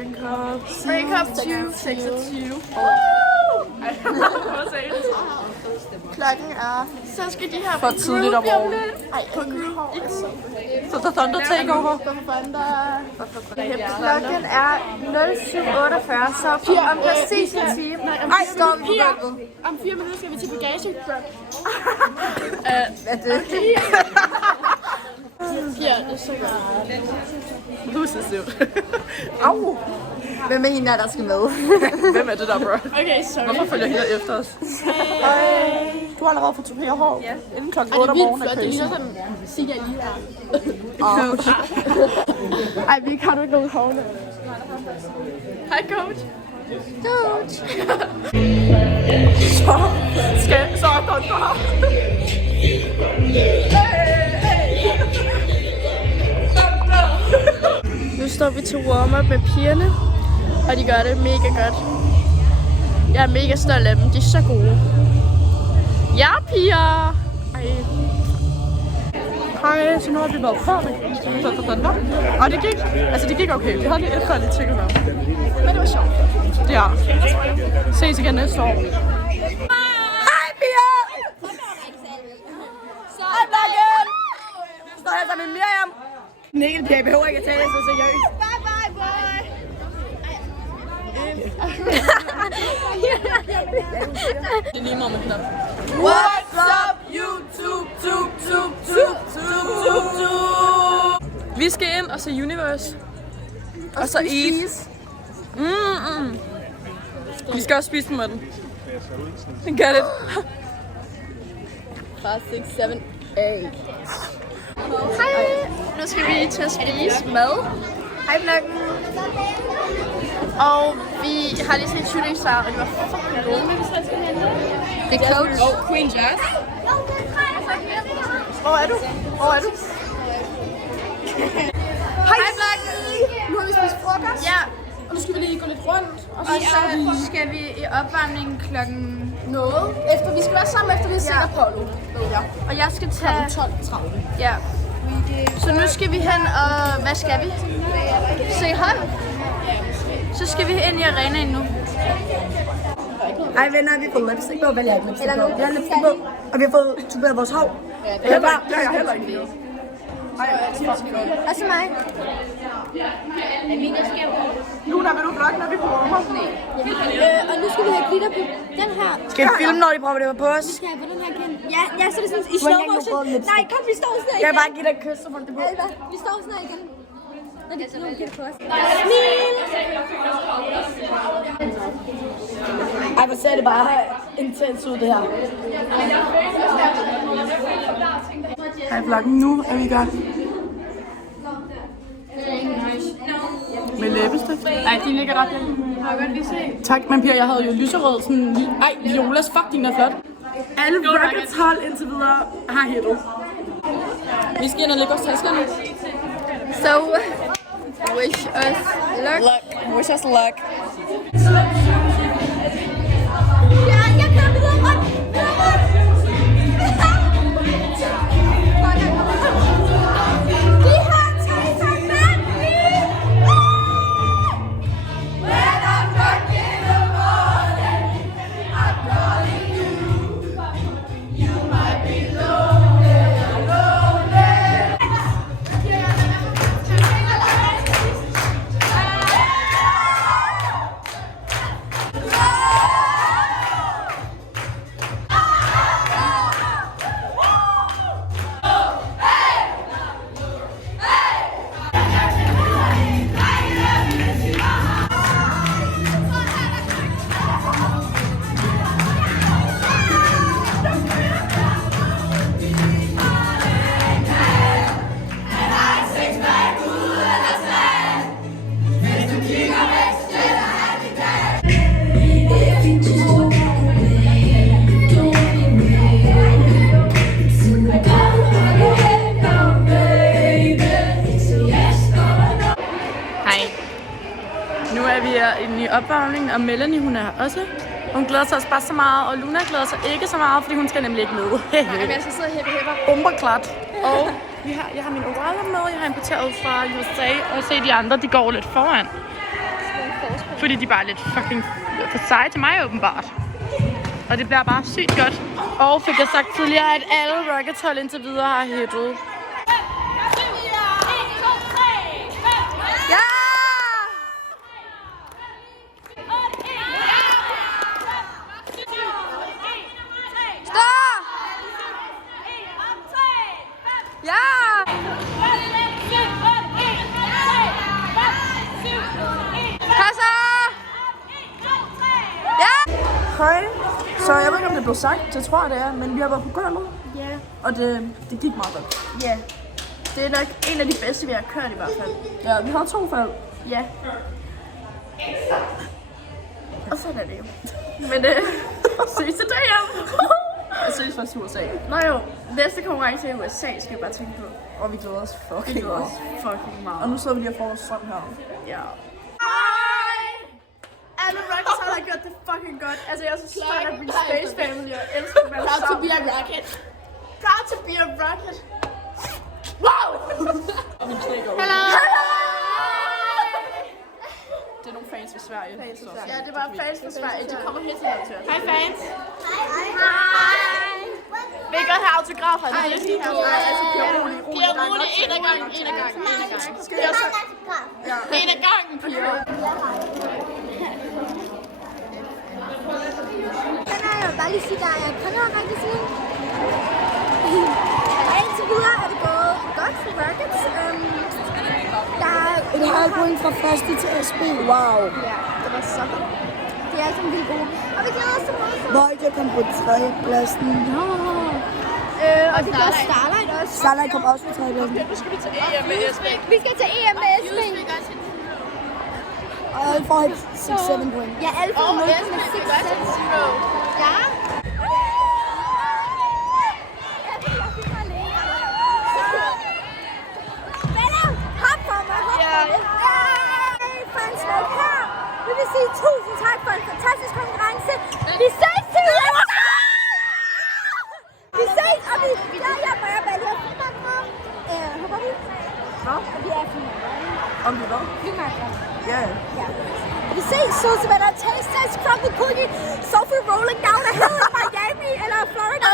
Drink Up. Drink Up 2026. Klokken er Så skal de her for tidligt om morgenen. Ej, på Så der Thunder Takeover. Klokken er 07:48, så om præcis en time. Ej, storm på gulvet. Om 4 minutter skal vi til bagage. Hvad er det? Ja, det er så godt. Huset søvn. Au! Hvem er hende der skal med? Hvem er det der, bro? Okay, sorry. Hvorfor følger hende efter os? Du har allerede fået tuperet hår. Ja. Inden klokken 8 om morgenen er Det crazy. ligner sådan, Sigga lige her. Ej, vi har du ikke noget hår. Hej, coach. Coach. Så er der. Nu står vi til warm-up med pigerne, og de gør det mega godt. Jeg er mega stolt af dem, de er så gode. Ja, piger! Ej. Hej, så nu har vi været før med Thunder. Og det gik okay. Vi havde lidt efter lidt tjekket med. Men det var sjovt. Ja. Ses igen næste år. Hej, piger! Hej, Blakken! Så er jeg sammen med Miriam. Nikkel, jeg behøver ikke at tage det så seriøst. Bye, bye, bye! Det er lige meget med knap. What's up, YouTube? Vi skal ind og se Universe. Og så eat. Vi skal også spise med den. Get it. 5, 6, 7, 8. Hej! Nu skal vi til at spise mad. Hej, Blakken. Og vi har lige set Shooting Star, og det var fucking gode. Det er Coach. Og Queen Jazz. Hvor er du? Hej, Blakken. Nu har vi spist frokost, Ja, og nu skal vi lige gå lidt rundt. Og så skal vi i opvarmning klokken noget. Efter vi skal være sammen, efter vi har set Apollo. Ja. og jeg skal tage... 12:30. Ja. Så nu skal vi hen, og hvad skal vi? Se hold. Så skal vi ind i arenaen nu. Ej venner, vi har fået lipstick på. Vel, jeg har ikke lipstick på. Vi har lipstick på, og vi har fået tuberet vores hår. Det har jeg heller ikke. Også mig. Luna, vil du vlogge, når vi prøver mig? Og nu skal vi have glitter på den her. Skal vi filme, når de prøver det på os? Skal jeg på den her kendt? Ja, så er det sådan i slow motion. Nej, kom, vi står sådan her Jeg igen. vil bare give dig et kys, så får du det på. Alba, vi står sådan her igen. Når de sådan nogle på os. Smil! Ej, hvor ser det bare intens ud, det her. Hej vloggen, nu er vi i gang. Med læbestift. Ej, de ligger ret der. Har godt lige se. Tak, men Pia, jeg havde jo lyserød sådan... Ej, Violas, fuck, din er flot. Alle Rockets hold indtil videre har hittet. Vi skal ind og lægge os taskerne. So, wish us luck. Luck. Wish us luck. Ja, jeg kører videre rundt. De har taget sig med i opvarmningen, og Melanie, hun er her også. Hun glæder sig også bare så meget, og Luna glæder sig ikke så meget, fordi hun skal nemlig ikke med. Men jeg skal sidde her og Bomberklart. Og jeg har min overall med, jeg har importeret fra USA, og se de andre, de går lidt foran. Fordi de bare er lidt fucking for seje til mig, åbenbart. Og det bliver bare sygt godt. Og fik jeg sagt tidligere, at alle Rockets hold indtil videre har hittet. Ja! Stop! Ja! Hej. Så jeg ved ikke, om det blev sagt. Det tror jeg, det er. Men vi har været på gulvet. Ja. Og det gik meget godt. Ja. Det er nok en af de bedste, vi har kørt i hvert fald. Ja, vi har 2 fald. Ja. Og sådan er det jo. Men ses til DM. Jeg ses først i USA. Nå jo, næste konkurrence i USA skal jeg bare tænke på. Og vi glæder os Det fucking går meget. også fucking meget. Og nu sidder vi lige og får vores strøm her. Ja. Hej! Alle Rockets har gjort det fucking godt. Altså, jeg er så stolt af min Space Family og elsker dem alle Proud to sammen. be a rocket. Proud to be a rocket. Wow! Hello! Det er nogle fans fra Sverige. Ja, det var fans fra Sverige. De kommer helt til os. Hej fans. Hej. Vil I godt have autografer? Det er det, de her. Pia, rolig. En af gangen. En af gangen, Pia. Jeg vil bare lige sige, der er konkurrencen. Indtil videre er det gået godt for Rockets. Der er Et halvt point fra første til SB. Wow. Ja, det var så godt. De er sådan vildt gode. Og vi glæder os til måde. Voidia kom på 3. pladsen. Og det gør Starlight også. Starlight kom også på 3. pladsen. Nu skal vi til EM med SB. Vi skal til EM med SB. Og alle får et 6-7 point. Ja, alle får 0,6. Ja. Hop for mig, hop for mig. For en smuk kamp. Vi vil sige tusind tak for en fantastisk konkurrence. Vi ses til USA! Vi ses, og vi... Jeg bare lige at håber vi? Nå? Vi er fint. Om det hvad? Vi mangler. Ja. Ja. Vi ses, så til hvad der taste test from the cookie. Sophie rolling down the hill in Miami eller Florida.